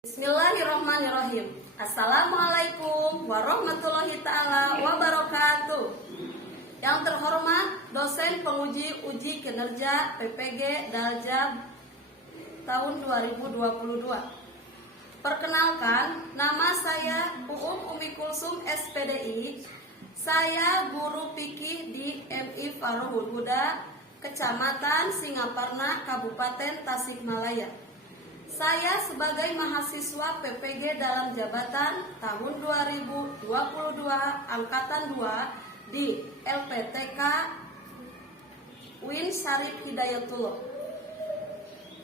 Bismillahirrahmanirrahim. Assalamualaikum warahmatullahi ta'ala wabarakatuh. Yang terhormat dosen penguji uji kinerja PPG Daljab tahun 2022. Perkenalkan, nama saya Uum Umi Kulsum SPDI. Saya guru fikih di MI Farohul Huda, Kecamatan Singaparna, Kabupaten Tasikmalaya. Saya sebagai mahasiswa PPG dalam jabatan tahun 2022 Angkatan 2 di LPTK Win Syarif Hidayatullah.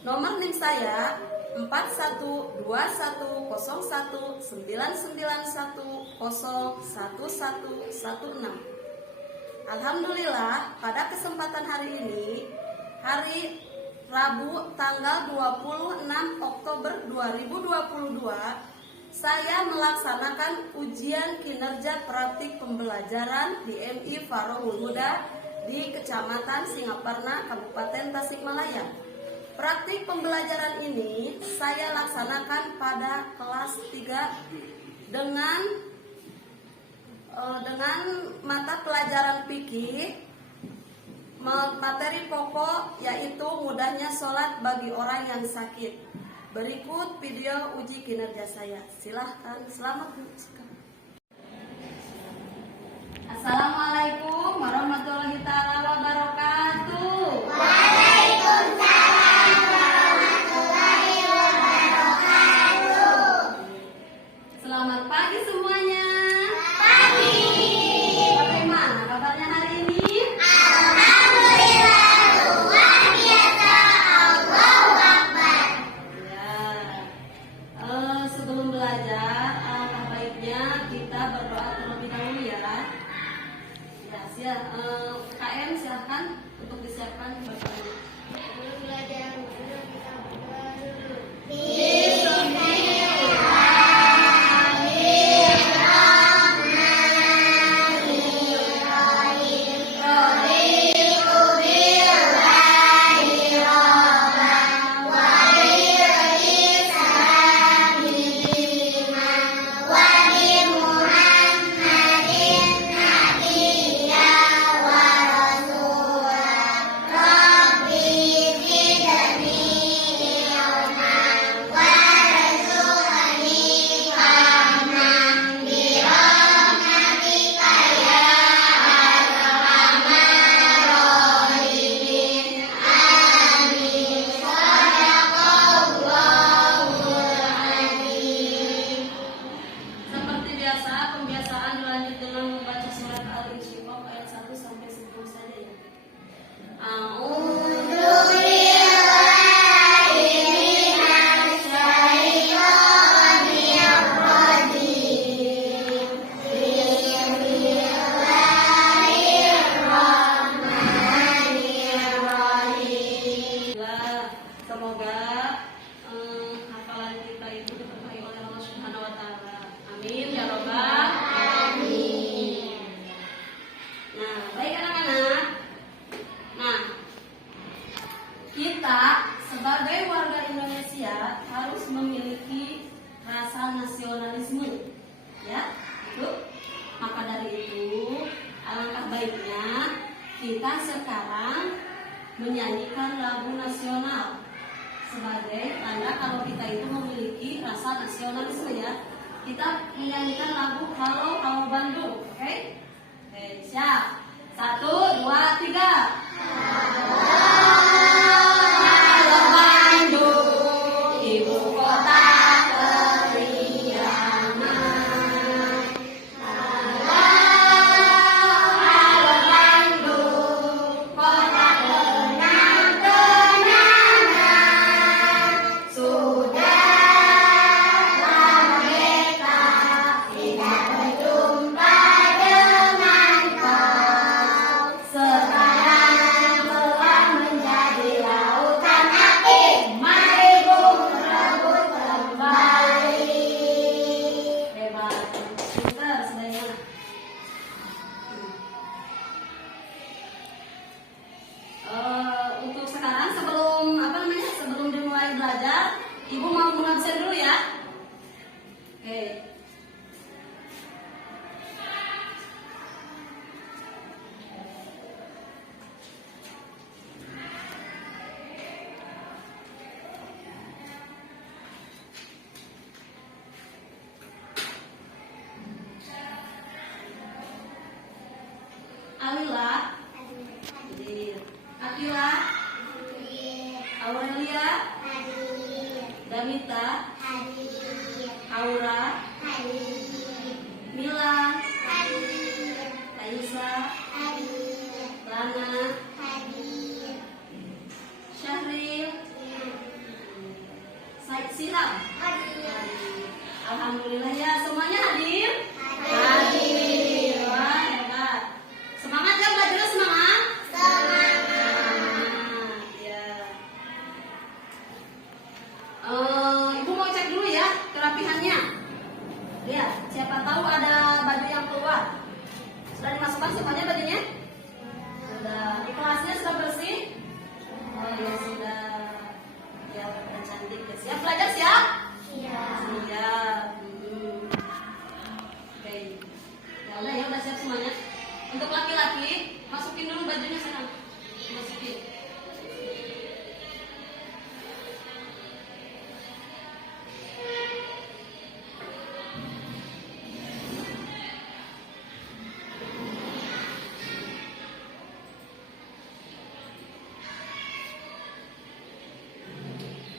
Nomor NIM saya 41210199101116. Alhamdulillah, pada kesempatan hari ini, hari Rabu tanggal 26 Oktober 2022, saya melaksanakan ujian kinerja praktik pembelajaran di MI Farohul Huda di Kecamatan Singaparna, Kabupaten Tasikmalaya. Praktik pembelajaran ini saya laksanakan pada kelas 3 dengan mata pelajaran fikih. Materi pokok yaitu mudahnya sholat bagi orang yang sakit. Berikut video uji kinerja saya. Silahkan, selamat menyaksikan. Assalamualaikum warahmatullahi ta'ala wabarakatuh. Waalaikumsalam warahmatullahi wabarakatuh. Selamat pagi semuanya. Pagi. Bagaimana kabarnya hari ini? Sebelum belajar, alangkah baiknya kita berdoa terlebih dahulu ya. KM silahkan untuk disiapkan berdoanya. Sebelum belajar, kita berdoa dulu. Pembiasaan dilanjut dengan membaca surat Al-Insyiqaq ayat 1 sampai 10 saja ya. Semoga hafalan kita itu diberkahi oleh Allah Subhanahu wa taala. Amin ya rabbal alamin. Nah, baik anak-anak. Nah, kita sebagai warga Indonesia harus memiliki rasa nasionalisme. Ya, itu. Maka dari itu, alangkah baiknya kita sekarang menyanyikan lagu nasional sebagai tanda kalau kita itu memiliki rasa nasionalisme ya. Kita menyanyikan lagu Halo Halo Bandung, oke? Siap. 1, 2, 3. Halo Bandung, ibu kota keriangan. Halo Bandung, kota kenang-kenangan. Sudah lama beta tidak berjumpa dengan kau. Sekarang telah menjadi lautan api. Mari bung rebut kembali. Hebat, pintar sebenarnya. Untuk sekarang sebelum dimulai belajar, ibu mau mengabsen dulu ya. Oke. Alila, hadir. Akila, Aurelia, Damita, Aura, Mila, Laisa, Lana, Syahril, Said Silam. Alhamdulillah ya, semuanya hadir. Hadir. Wah, hebat. Semangat ya belajarnya, semangat. Ya. Ibu mau cek dulu ya kerapihannya. Lihat, siapa tahu ada baju yang keluar. Sudah dimasukkan semuanya bajunya? Sudah. Di kelasnya sudah bersih? Oh ya sudah. Ya udah cantik ya. Siap belajar, siap? Siap. Oke. Ya udah siap semuanya. Untuk laki-laki, masukin dulu bajunya sekarang. Masukin.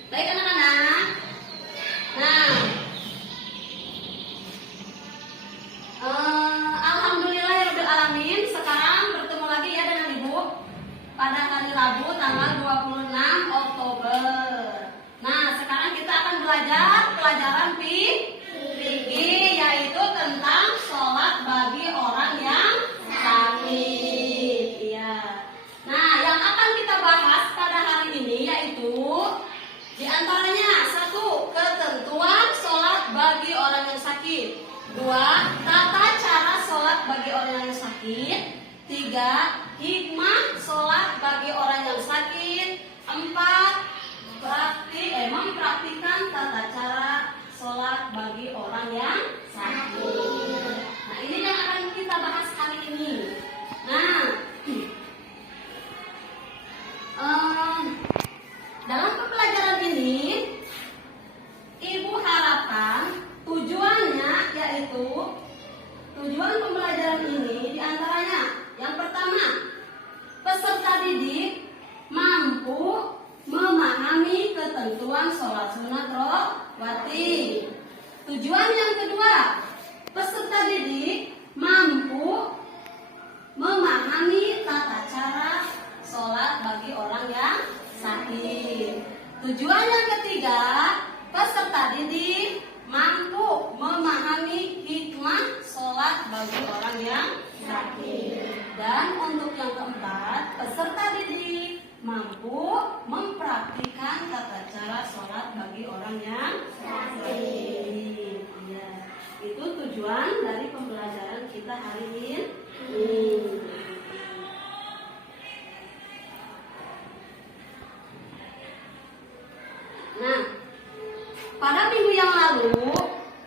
Baik anak-anak. Nah, alhamdulillahirabbil alamin. Sekarang bertemu lagi ya dengan Ibu pada hari Rabu tanggal 26 Oktober. Nah, sekarang kita akan belajar pelajaran fikih, yaitu tentang sholat bagi orang yang sakit. Iya. Nah, yang akan kita bahas pada hari ini yaitu di antaranya 1. Ketentuan sholat bagi orang yang sakit. 2. Tata cara sholat bagi orang yang sakit. 3. Hikmah sholat bagi orang yang sakit. 4. Mempraktikkan tata cara sholat bagi orang yang sakit. Nah, ini yang akan kita bahas hari ini. Nah, dalam pembelajaran ini, Ibu harapkan tujuannya yaitu tujuan pembelajaran ini diantaranya yang pertama, peserta didik mampu memahami ketentuan sholat sunat rawatib. Tujuan yang kedua, peserta didik mampu memahami tata cara sholat bagi orang yang sakit. Tujuan yang ketiga, peserta didik mampu memahami hikmah sholat bagi orang yang sakit. Dan untuk yang keempat, peserta didik mampu mempraktikkan tata cara sholat bagi orang yang sakit. Ya, itu tujuan dari pembelajaran kita hari ini. Nah, pada minggu yang lalu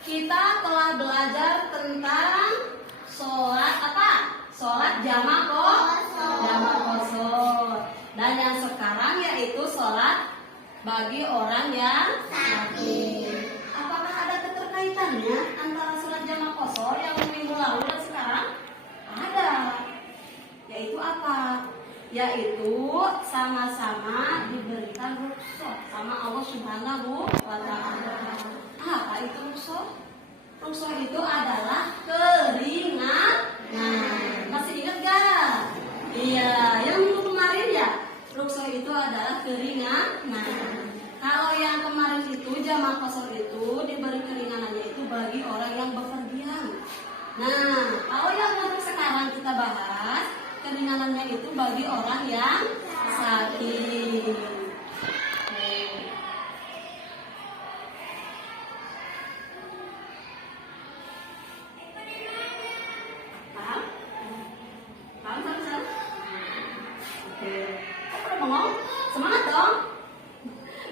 kita telah belajar tentang sholat apa? Sholat jamak kosor. Dan yang sekarang yaitu sholat bagi orang yang sakit. Apakah ada keterkaitannya antara sholat jamak kosor yang minggu lalu dan sekarang? Ada. Yaitu apa? Yaitu sama-sama diberikan rukhsah sama Allah Subhanahu wa ta'ala. Apa itu rukhsah? Rukhsah itu adalah keringanan. Masih ingat gak? Iya, yang minggu kemarin ya. Rukhsah itu adalah keringanan. Kalau yang kemarin itu jamak kosor itu diberi keringanannya itu bagi orang yang bepergian. Nah, kalau yang untuk sekarang kita bahas, keringanannya itu bagi orang yang sakit. Paham? Paham sampai sana? Oke. Apa udah ngomong? Semangat dong.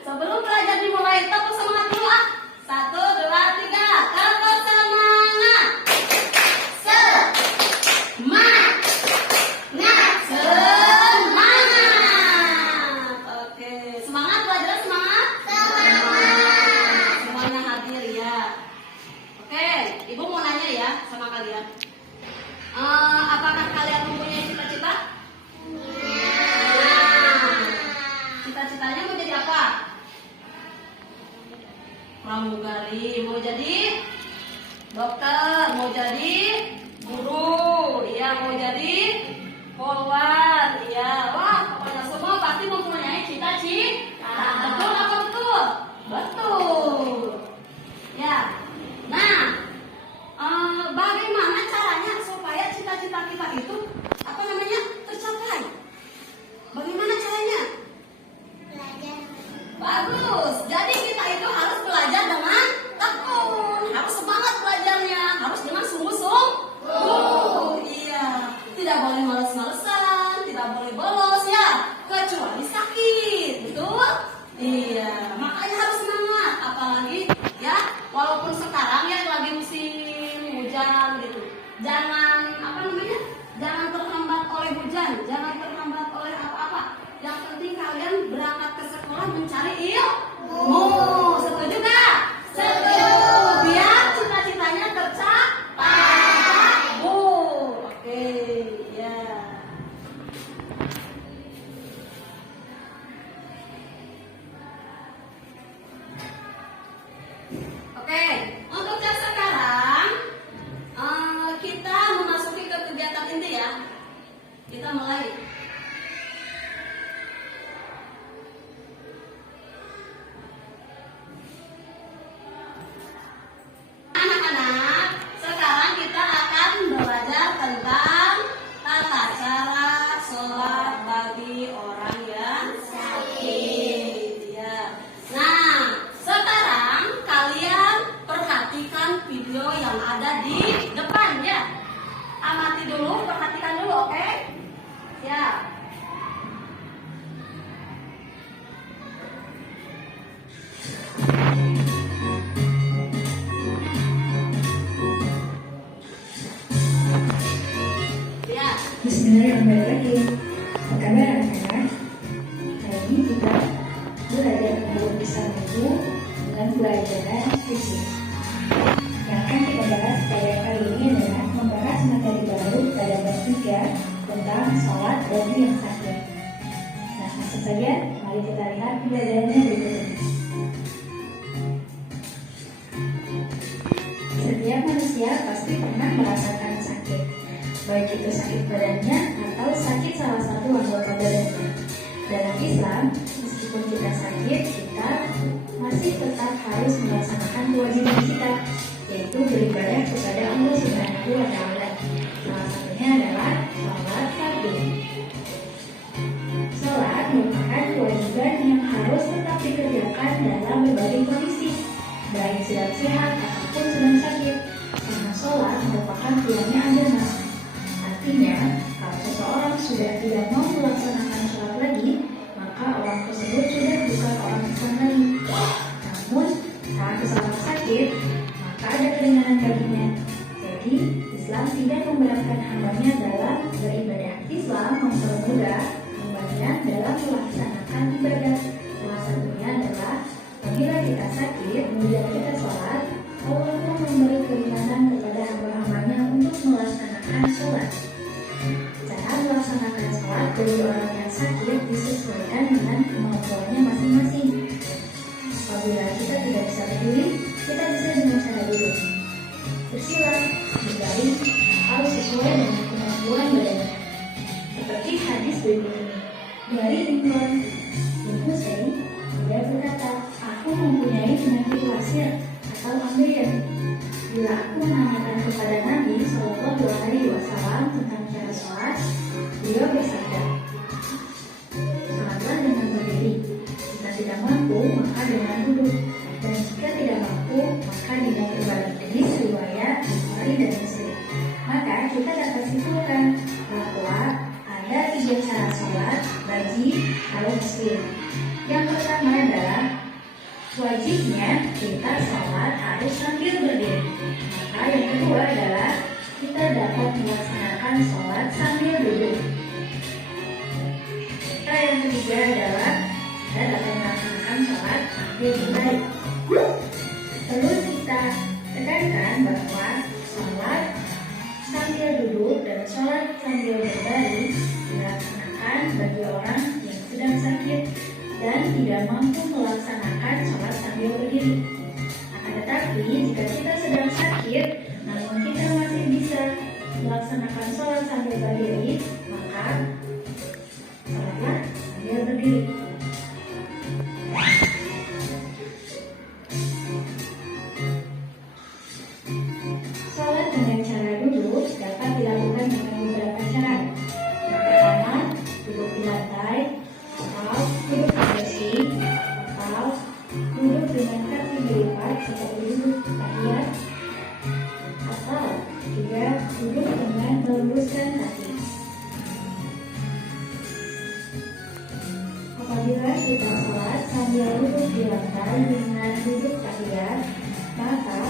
Sebelum belajar dimulai, tepuk semangat dulu ah. 1, 2, 3. pramugari. Mau jadi dokter, mau jadi guru, ya mau jadi polwan, ya. Wah, pokoknya semua pasti mempunyai cita-cita. Betul apa betul? Betul. Ya. Nah, bagaimana caranya supaya cita-cita kita itu tercapai? Bagaimana caranya? Belajar. Bagus. Jadi kita itu harus belajar dengan tekun, harus semangat belajarnya, harus dengan sungguh-sungguh. Iya. Tidak boleh males-malesan, tidak boleh bolos ya, kecuali sakit. Betul? Iya. Makanya harus semangat. Apalagi ya, walaupun sekarang ya lagi musim hujan gitu. Jangan Jangan terhambat oleh hujan, jangan terhambat oleh apa-apa. Yang penting kalian berangkat ke sekolah mencari ilmu. Setuju nggak? Setuju. Biar cita-citanya tercapai. Oke, ya. Oke, untuk yang sekarang kita memasuki ke kegiatan inti ya. Kita mulai. Anak-anak, sekarang kita akan belajar tentang tata cara sholat bagi orang yang sakit. Ya. Nah, sekarang kalian perhatikan video yang ada di depan ya. Amati dulu, perhatikan dulu, oke? Ya. Ya. Bismillahirrahmanirrahim. Apa kabar anak-anak? Hari ini kita belajar untuk bisa menyambung dengan pelajaran fisik. Yang akan kita bahas pada kali ini adalah membahas materi baru pada bab 3 tentang sholat bagi yang sakit. Nah, langsung saja mari kita lihat pelajarannya berikut ini. Setiap manusia pasti pernah merasakan sakit, baik itu sakit badannya atau sakit salah satu anggota badannya. Dalam Islam, meskipun kita sakit, kita masih tetap harus melaksanakan kewajiban kita, yaitu beribadah kepada Allah Subhanahu wa Ta'ala. Salah satunya adalah sholat fardu. Sholat merupakan kewajiban yang harus tetap dikerjakan dalam berbagai kondisi, baik sedang sehat ataupun sedang sakit, karena sholat merupakan pulangnya agama. Artinya, kalau seseorang sudah tidak mau melaksanakan sholat lagi, maka orang tersebut sudah bukan orang Islam lagi. Namun, saat seseorang sakit, maka ada keringanan baginya. Jadi, Islam tidak memberatkan hambanya dalam beribadah. Islam mempermudah hambanya dalam melaksanakan ibadah. Salah satunya adalah apabila kita sakit, kemudian kita sholat, Allah pun memberi keringanan kepada hamba-hambanya untuk melaksanakan sholat. Cara melaksanakan sholat bagi orang yang sakit disesuaikan dengan kemampuannya masing-masing. Apabila kita tidak bisa berdiri, kita bisa dengan cara duduk, bersila, berbaring, harus sesuai dengan kemampuan badannya. Seperti hadis berikut ini dari Imran bin Husain, dia berkata, aku mempunyai penyakit wasir atau ambeien. Bila aku menanyakan kepada Nabi Shallallahu Alaihi Wasallam tentang cara sholat, beliau bersabda, sholatlah dengan berdiri. Jika tidak mampu, maka dengan duduk. Dan jika tidak mampu, maka dengan berbaring. Hadis riwayat Bukhari dan Muslim. Maka kita dapat simpulkan bahwa ada 3 cara sholat bagi kaum muslim. Yang pertama adalah wajibnya kita sholat harus sambil berdiri. Maka yang kedua adalah kita dapat melaksanakan sholat sambil duduk. Cara yang ketiga adalah kita dapat melaksanakan sholat sambil berbaring. Perlu kita tekankan bahwa sholat sambil duduk dan sholat sambil berbaring dilaksanakan bagi orang yang sedang sakit dan tidak mampu melaksanakan sholat sambil berdiri. Tapi jika kita sedang sakit, namun kita masih bisa melaksanakan sholat sambil berdiri, maka sholatlah sambil berdiri. Sholat dengan cara duduk dapat dilakukan dengan beberapa cara. Yang pertama, duduk di lantai, atau duduk di kursi, atau duduk dengan kaki dilipat seperti duduk tahiyat, atau juga duduk dengan meluruskan kaki. Apabila kita sholat sambil duduk di lantai dengan duduk tahiyat, maka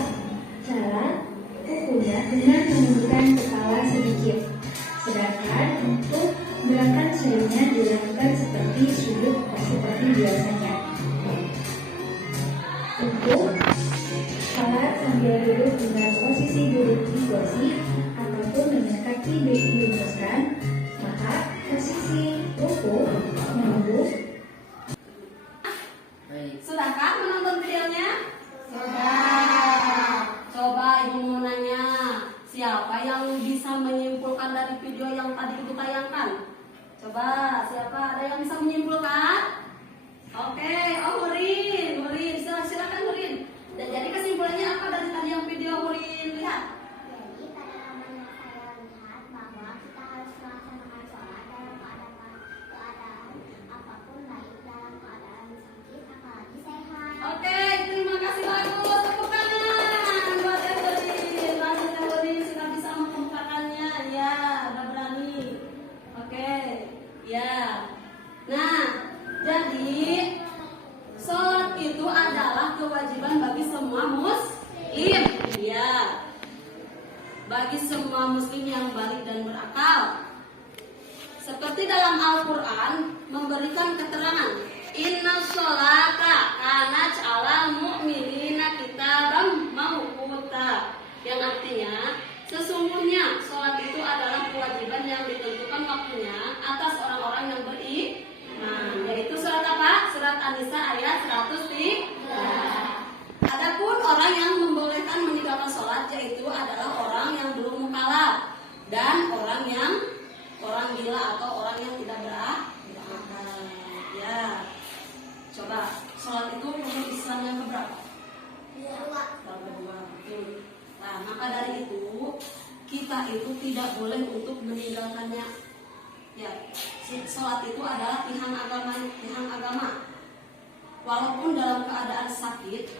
cara kukunya dengan menundukkan kepala sedikit. Sedangkan untuk gerakan sayunya dilakukan seperti sujud seperti biasanya. Untuk sholat sambil duduk dengan posisi duduk di kursi ataupun dengan kaki diluruskan, maka posisi ruku menunduk. Sudahkah menonton videonya? Sudah. Coba ibu mau nanya, siapa yang bisa menyimpulkan dari video yang tadi ibu tayangkan? Coba, siapa? Ada yang bisa menyimpulkan? Oke, Hurin, silakan Hurin. Dan jadi kesimpulannya apa dari tadi yang video Hurin lihat? Jadi pada namanya saya lihat bahwa kita harus melaksanakan sholat dalam keadaan apapun, baik dalam keadaan sakit apalagi sehat. Oke, terima kasih bagus. Tepuk tangan buat Hurin. Lanjut Hurin sudah bisa mengungkapkannya. Ya, udah berani. Oke, ya. Nah, jadi sholat itu adalah kewajiban bagi semua muslim. Ya, bagi semua muslim yang balik dan berakal. Seperti dalam Al-Quran memberikan keterangan, Inna sholata kanat 'alal mu'minina kitaban mawquta, yang artinya sesungguhnya sholat itu adalah kewajiban yang ditentukan waktunya atas orang-orang yang beriman. Yaitu surat apa? Surat An-Nisa ayat 103. Adapun orang yang membolehkan meninggalkan sholat yaitu adalah orang yang belum mukallaf dan orang gila atau orang yang tidak berakal. Ya, coba sholat itu rukun Islam yang keberapa? Yang kedua. Nah, maka dari itu kita itu tidak boleh untuk meninggalkannya. Ya, sholat itu adalah tiang agama. Walaupun dalam keadaan sakit,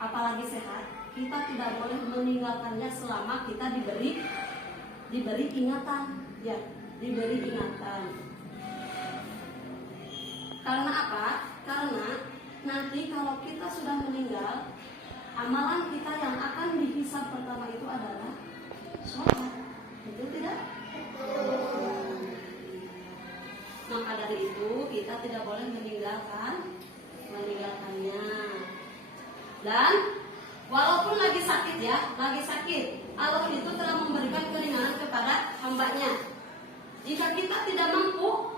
apalagi sehat, kita tidak boleh meninggalkannya selama kita diberi ingatan. Ya, diberi ingatan. Karena apa? Karena nanti kalau kita sudah meninggal, amalan kita yang akan dihisab pertama itu adalah sholat. Betul tidak? Maka dari itu kita tidak boleh meninggalkannya. Dan walaupun lagi sakit, Allah itu telah memberikan keringanan kepada hambanya. Jika kita tidak mampu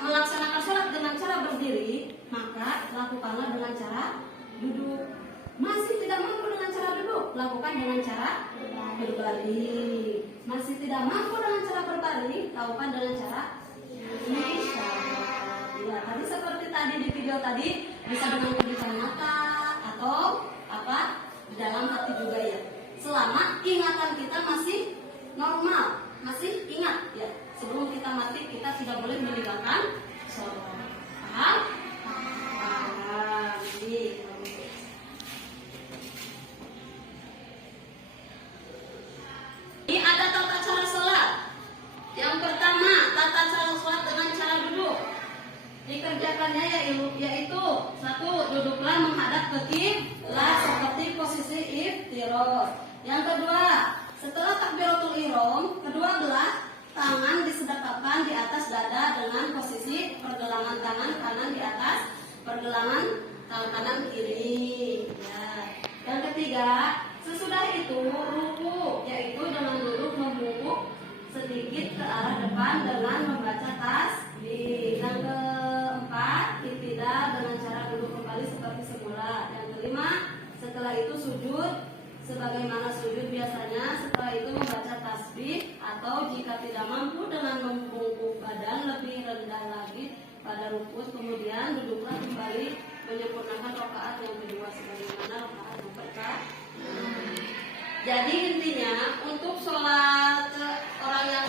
melaksanakan sholat dengan cara berdiri, maka lakukanlah dengan cara duduk. Masih tidak mampu dengan cara duduk, lakukan dengan cara berbaring. Masih tidak mampu dengan cara berbaring, lakukan dengan cara isyarat. Ya, tadi seperti tadi di video tadi, bisa dengan kebijakan mata atau apa di dalam hati juga ya. Selama ingatan kita masih normal, masih ingat ya. Sebelum kita mati kita tidak boleh meninggalkan sholat. Paham? Paham. Ini ada tata cara sholat. Yang pertama, tata cara sholat dengan cara duduk. Dikerjakannya yaitu satu, duduklah menghadap ke kiblat seperti posisi iftirosh. Yang kedua, setelah takbiratul ihram, kedua belah tangan disedekapkan di atas dada dengan posisi pergelangan tangan kanan di atas pergelangan tangan kanan kiri. Ya. Yang ketiga, sesudah itu ruku, yaitu dengan duduk membungkuk sedikit ke arah depan dengan membaca tasbih. Yang keempat, iktidal dengan cara duduk kembali seperti semula. Yang kelima, setelah sebagaimana sujud biasanya. Setelah itu membaca tasbih, atau jika tidak mampu dengan membungkuk badan lebih rendah lagi pada rukun, kemudian duduklah kembali menyempurnakan rakaat yang kedua sebagaimana rakaat yang pertama. Jadi intinya untuk sholat orang yang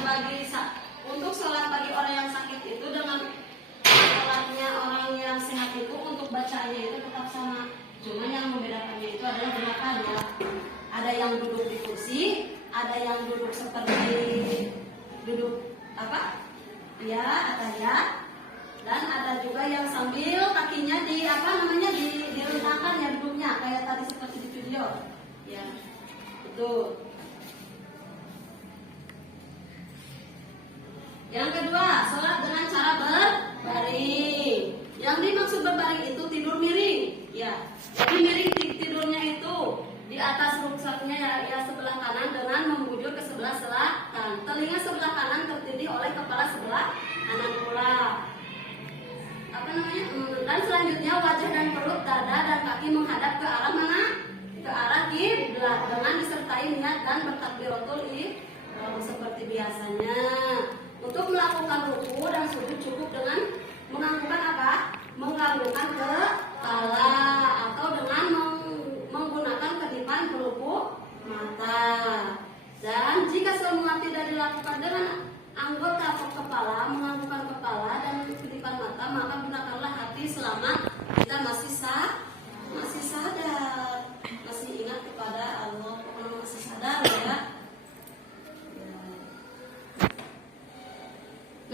untuk sholat bagi orang yang sakit itu dengan sholatnya orang yang sehat itu untuk bacaannya itu tetap sama. Cuma yang membedakannya itu adalah gerakannya. Ada yang duduk di kursi, ada yang duduk seperti duduk apa? Ya, atahiyat. Dan ada juga yang sambil kakinya direntangkan ya duduknya kayak tadi seperti di video. Ya. Itu. Yang kedua, sholat dengan cara berbaring. Yang dimaksud berbaring itu tidur miring. Ya, jadi miring tidurnya itu di atas ruksaknya ya sebelah kanan dengan membujur ke sebelah selatan. Telinga sebelah kanan tertindih oleh kepala sebelah kanan pula. Dan selanjutnya wajah dan perut, dada dan kaki menghadap ke arah mana? Ke arah kiblat dengan disertai niat dan bertakbiratul ihram seperti biasanya. Untuk melakukan ruku dan sujud cukup dengan menganggukkan apa? Menganggukkan kepala atau dengan menggunakan kedipan pelupuk mata. Dan jika semua tidak dilakukan dengan anggota kepala, menganggukkan kepala dan kedipan mata, maka gunakanlah hati selama kita masih sadar, masih ingat kepada Allah, pokoknya masih sadar ya.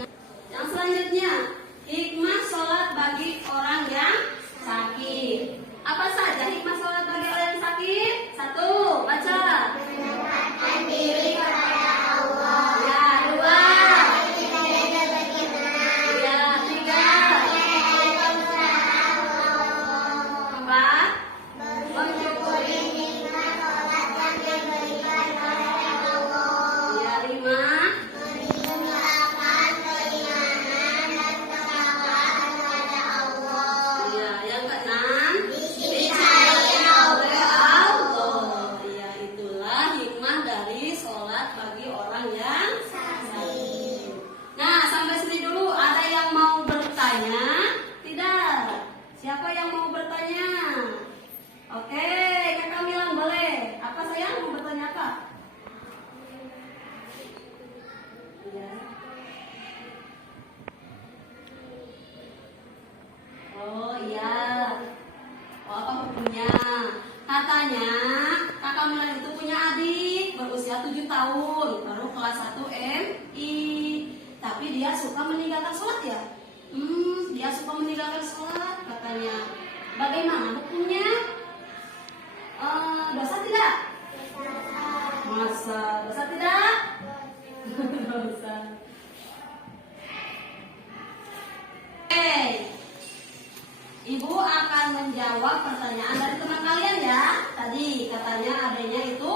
Nah, yang selanjutnya hikmah sholat bagi orang yang sakit. Apa saja hikmah sholat bagi orang yang sakit? 1, baca. Mendekatkan diri kepada Allah. Ya, 2. Ya, 3. 4. Mensyukuri nikmat sholat yang diberikan oleh Allah. Ya, 5. Meninggalkan keinginan dan ketakwaan kepada Allah. Ya, yang ke-6. Dicintai oleh Allah. Ya, itulah hikmah dari sholat bagi orang yang sakit. Nah, sampai sini dulu. Ada yang mau bertanya? Tidak. Siapa yang mau bertanya? Oke, Kakak Milan boleh. Apa sayang mau bertanya apa? Ya. Oh iya. Oh, apa hukumnya? Katanya Kakak Milan itu punya adik berusia 7 tahun, baru kelas 1 MI. Tapi dia suka meninggalkan sholat ya? Dia suka meninggalkan sholat katanya. Bagaimana hukumnya? Dosa tidak? Masa dosa tidak? Dosa. Oke. Ibu akan menjawab pertanyaan dari teman kalian ya. Tadi katanya adanya itu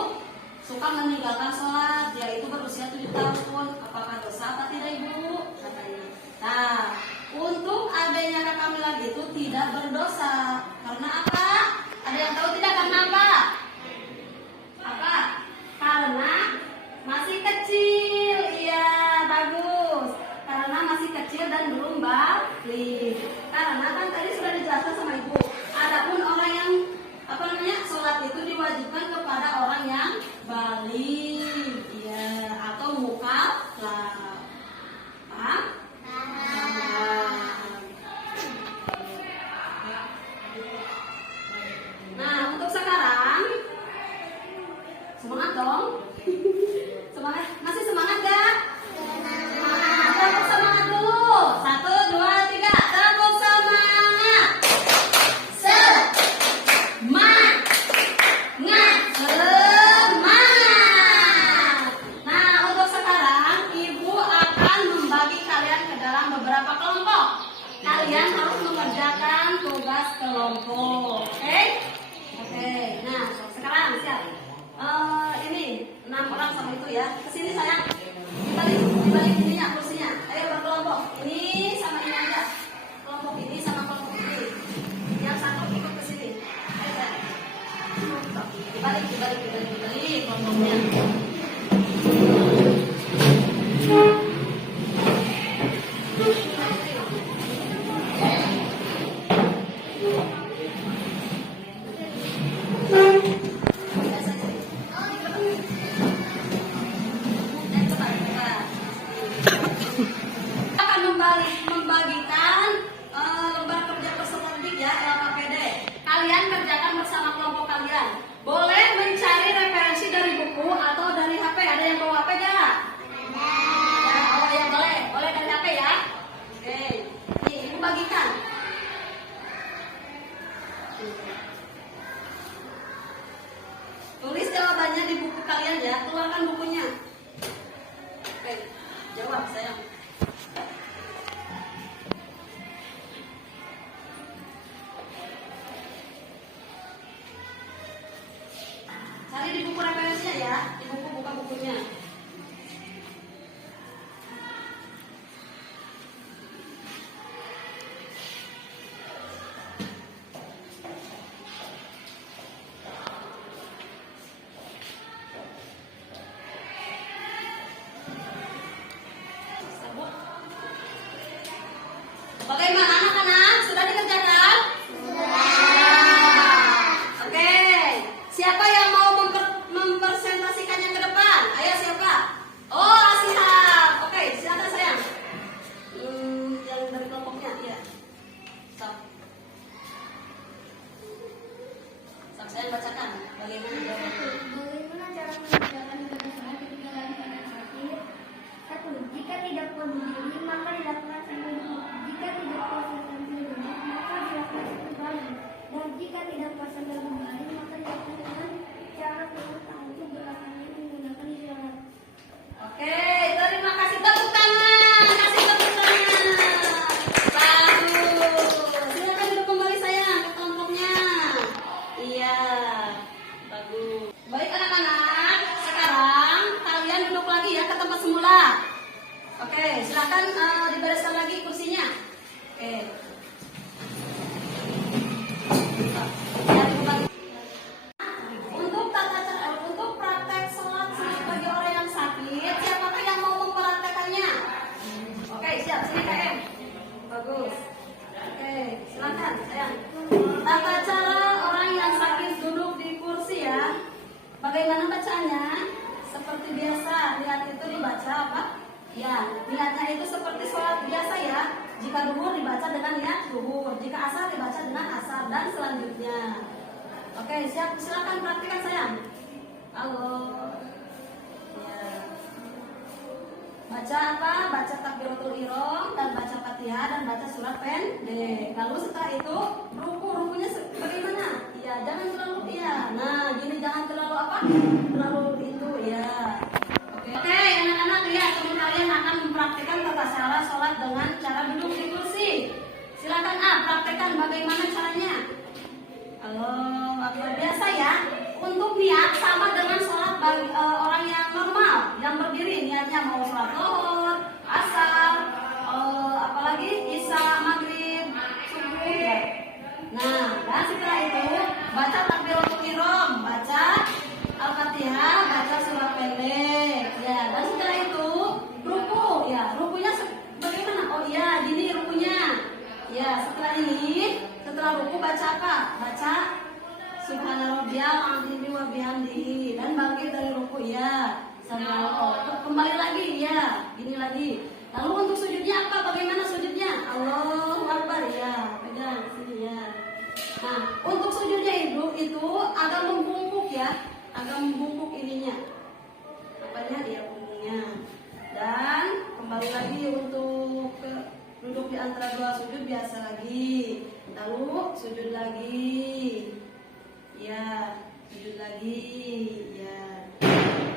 suka meninggalkan sholat, dia itu berusia 7 tahun. Apakah dosa apa tidak Ibu? Katanya. Nah, untuk adanya Kakak Milan itu tidak berdosa. Karena apa? Ada yang tahu tidak karena apa? Apa? Karena masih kecil. Iya, bagus. Karena masih kecil dan belum balik. Karena kan tadi sudah dijelaskan sama Ibu. Adapun orang yang sholat itu diwajibkan kepada orang yang balik, ya, atau mukallaf. Paham? Nah, untuk sekarang semangat dong. Semangat, masih semangat gak? Semangat. Tepuk semangat dulu. 1, 2, 3. Tepuk semangat. Semangat. Nah, untuk sekarang Ibu akan membagi kalian ke dalam beberapa kelompok. Kalian harus mengerjakan tugas kelompok. Oke? Oke. Nah, sekarang siap. Ini 6 orang sama itu ya. Kesini sayang. Dibalik ininya kursinya. Ayo berkelompok. Ini sama ini aja. Kelompok ini sama kelompok ini. Yang satu ikut ke sini. Ayo sayang. Dibalik. dibagikan. Tulis jawabannya di buku kalian ya, keluarkan bukunya. Oke, jawab sayang. Cari di buku referensinya ya, di buku buka bukunya. Bagaimana anak-anak? Sudah dikerjakan? Oke. Siapa yang mau mempresentasikannya ke depan? Ayo siapa? Oh, Asihab. Oke, silakan sayang. Yang dari kelompoknya, ya. Stop. Stop, sayang bacakan. Bagaimana jawabannya? Bagaimana cara mengerjakan ibadah sholat ketika dalam keadaan sakit? 1. Jika tidak kuat berdiri, maka dilakukan sambil duduk. Jika tidak kuat sambil duduk, maka dilakukan sambil baring. Dan jika tidak kuat sambil berbaring, maka dilakukan dengan cara turun tangan belakangnya menggunakan isyarat. Oke, terima kasih. Tepuk tangan. Kasih tepuk tangan. Bagus. Silakan duduk kembali sayang ke kelompoknya. Iya, bagus. Baik anak-anak, sekarang kalian duduk lagi ya ke tempat semula. Oke, silakan dibereskan lagi kursinya. Oke. Ya, duduk lagi. Untuk tata cara, untuk praktek sholat sunat bagi orang yang sakit, siapakah yang mau mempraktekannya? Oke, siap. Sini KM. Bagus. Oke, silakan sayang. Tata cara orang yang sakit duduk di kursi ya. Bagaimana bacaannya? Seperti biasa, niat itu dibaca apa? Ya, niatnya itu seperti sholat biasa ya. Jika duhur dibaca dengan niat duhur, jika asar dibaca dengan asar, dan selanjutnya. Oke, siap. Silakan praktikkan sayang. Halo. Ya. Baca apa? Baca takbiratul ihram dan baca Fatihah dan baca surat pendek. Lalu setelah itu rukunya bagaimana? Ya, jangan terlalu Nah, gini jangan terlalu apa? Terlalu itu ya. Oke, anak-anak lihat teman kalian akan mempraktikkan tata cara sholat dengan cara duduk di kursi. Silakan praktekkan bagaimana caranya. Halo, biasa ya. Untuk niat sama dengan sholat bagi orang yang normal, yang berdiri. Niatnya mau sholat zuhur, asar, apalagi isya, maghrib, subuh. Ya. Nah, dan setelah itu baca takbiratul ihram, baca Al-Fatihah, baca surat pendek. Ya, dan setelah itu ruku. Ya, rukunya bagaimana? Oh iya, gini rukunya. Ya, setelah ruku baca apa? Baca Subhana rabbiyal azim wa bihamdihi dan bangkit dari ruku ya. Kembali lagi ya, gini lagi. Lalu untuk sujudnya apa? Bagaimana sujudnya? Allahu Akbar ya. Pegang sini ya. Nah, untuk sujudnya itu agak membungkuk ya. Agak membungkuk ininya. Apanya dia punggungnya. Dan kembali lagi untuk duduk di antara dua sujud biasa lagi. Lalu sujud lagi. Ya, sujud lagi. Ya.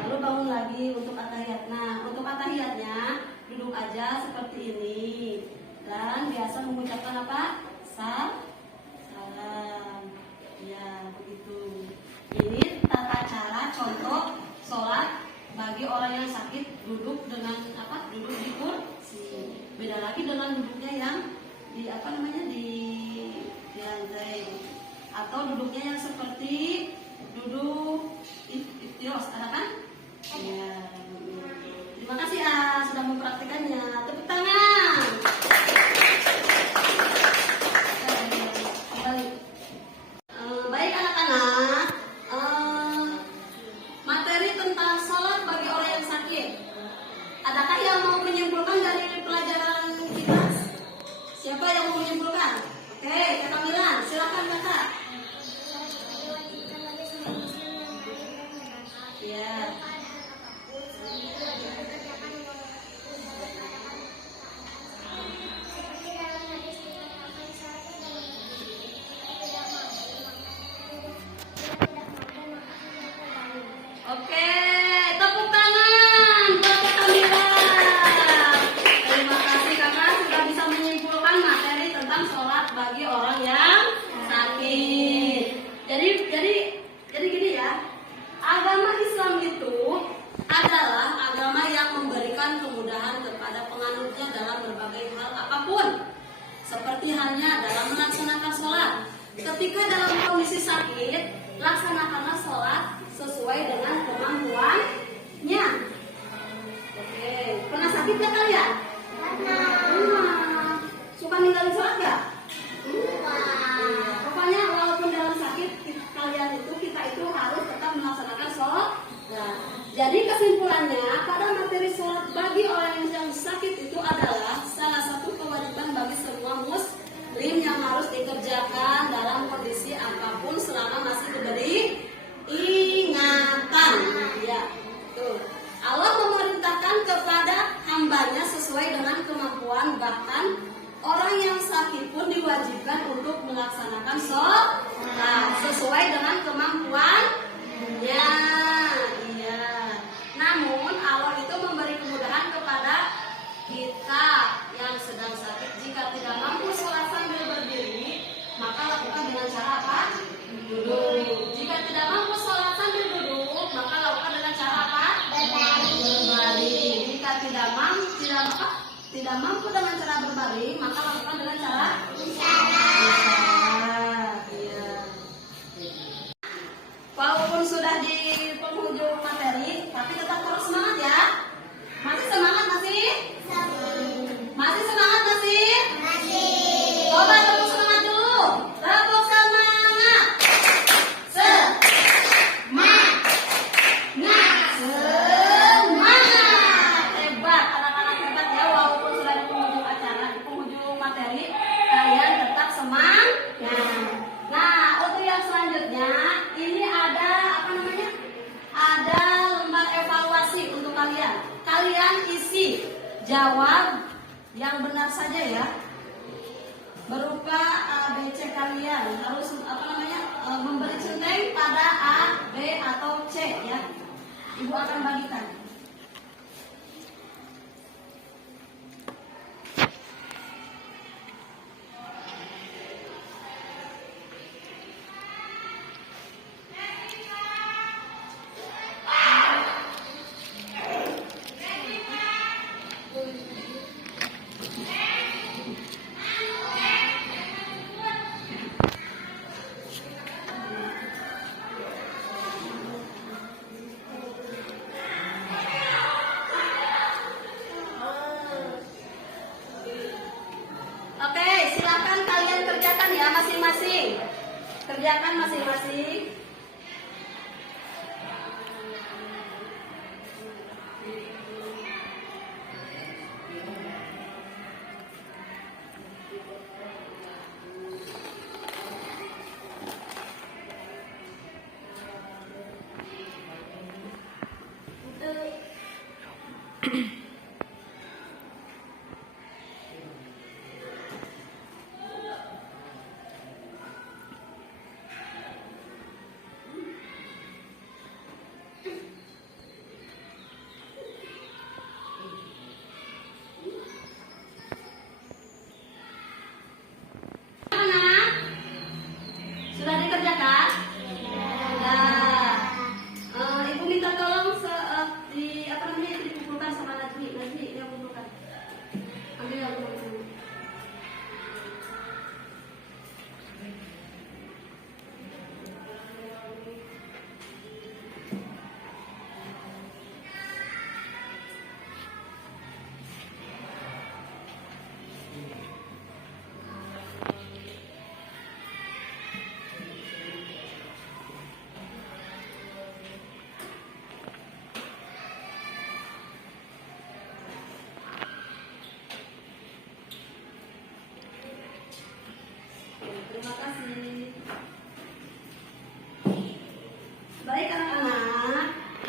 Lalu bangun lagi untuk atahiyat. Nah, untuk atahiyatnya duduk aja seperti ini. Dan biasa mengucapkan apa? Salam. Ya, begitu. Ini tata cara contoh sholat bagi orang yang sakit duduk dengan apa? Duduk di kursi. Beda lagi dengan duduknya yang di di lantai, atau duduknya yang seperti duduk iftiros, ada kan? Ya. Terima kasih sudah mempraktikannya. Tepuk tangan. Baik anak-anak, materi tentang sholat bagi orang yang sakit. Adakah yang mau menyimpulkan dari pelajaran kita? Siapa yang mau menyimpulkan? Oke, Kak Milan, silakan Kakak. Ya. bagi orang yang sakit. Jadi gini ya, agama Islam itu adalah agama yang memberikan kemudahan kepada penganutnya dalam berbagai hal apapun. Seperti halnya dalam melaksanakan sholat. Ketika dalam kondisi sakit, laksanakanlah sholat sesuai dengan kemampuannya. Oke, pernah sakit gak kalian? Pernah. Suka ninggalin sholat gak? Pokoknya walaupun dalam sakit kita itu harus tetap melaksanakan sholat. Nah, jadi kesimpulannya pada materi sholat bagi orang yang sakit itu adalah salah satu kewajiban bagi semua muslim yang harus dikerjakan dalam kondisi apapun selama masih diberi ingatan. Ya, tuh. Allah memerintahkan kepada hambanya sesuai dengan kemampuan, bahkan orang yang sakit pun diwajibkan untuk melaksanakan sholat sesuai dengan kemampuannya. Iya. Namun Allah itu memberi kemudahan kepada kita yang sedang sakit. Jika tidak mampu sholat sambil berdiri, maka lakukan dengan cara apa? Duduk. Jika tidak mampu sholat sambil duduk, maka lakukan dengan cara apa? Berbaring. Jika tidak mampu dengan cara berbaring, maka lakukan dengan cara isyarat. Iya. Walaupun sudah di penghujung materi, tapi tetap terus semangat ya. Masih semangat masih? Masih semangat masih? Coba tepuk semangat dulu. Tepuk semangat. Semangat. Hebat, anak-anak hebat ya. Walaupun sudah di penghujung acara, di penghujung materi, kalian tetap semangat. Nah, untuk yang selanjutnya, ini ada apa namanya? Ada lembar evaluasi untuk kalian. Kalian isi jawab yang benar saja ya. Berupa ABC kalian harus apa namanya? Memberi centeng pada A, B atau C ya. Ibu akan bagikan. Oke, silakan kalian kerjakan ya masing-masing. Kerjakan masing-masing. Sudah dikerjakan? Sudah. Ibu minta tolong dikumpulkan sama Najmi. Najmi dia kumpulkan. Ambil yang kumpulkan. Terima kasih. Baik anak-anak,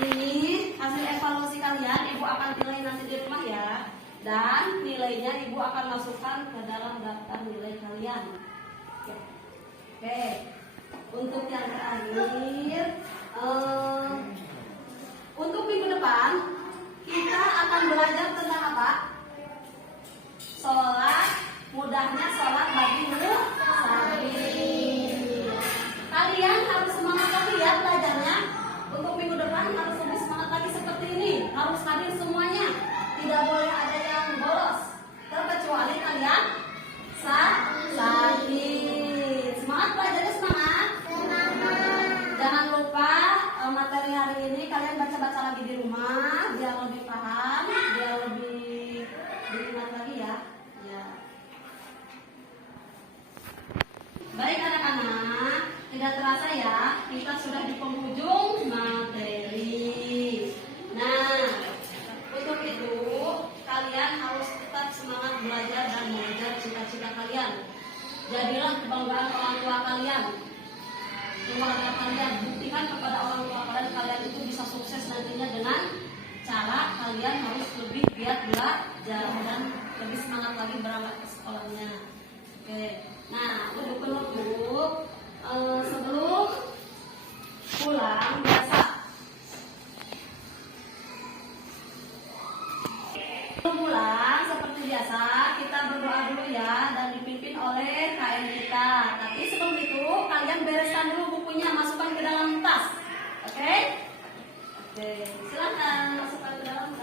ini hasil evaluasi kalian. Ibu akan nilai nanti di rumah ya. Dan nilainya ibu akan masukkan ke dalam daftar nilai kalian. Oke. Untuk yang terakhir, untuk minggu depan kita akan belajar tentang apa? Sholat, mudahnya sholat bagi baca lagi di rumah biar lebih paham, biar lebih diingat lagi ya. Ya. Baik anak-anak, tidak terasa ya, kita sudah di penghujung materi. Nah, untuk itu kalian harus tetap semangat belajar dan mengejar cita-cita kalian. Jadilah kebanggaan orang tua kalian, keluarga kalian. Buktikan kepada orang tua kalian itu bisa sukses nantinya dengan cara kalian harus lebih giat belajar dan lebih semangat lagi berangkat ke sekolahnya. Oke. Nah, untuk penutup sebelum pulang biasa. Sebelum pulang seperti biasa kita berdoa dulu ya dan dipimpin oleh KM kita. Tapi sebelum itu kalian bereskan dulu bukunya, masukkan ke dalam tas. Oke? Oke, silakan masukkan ke dalam tas.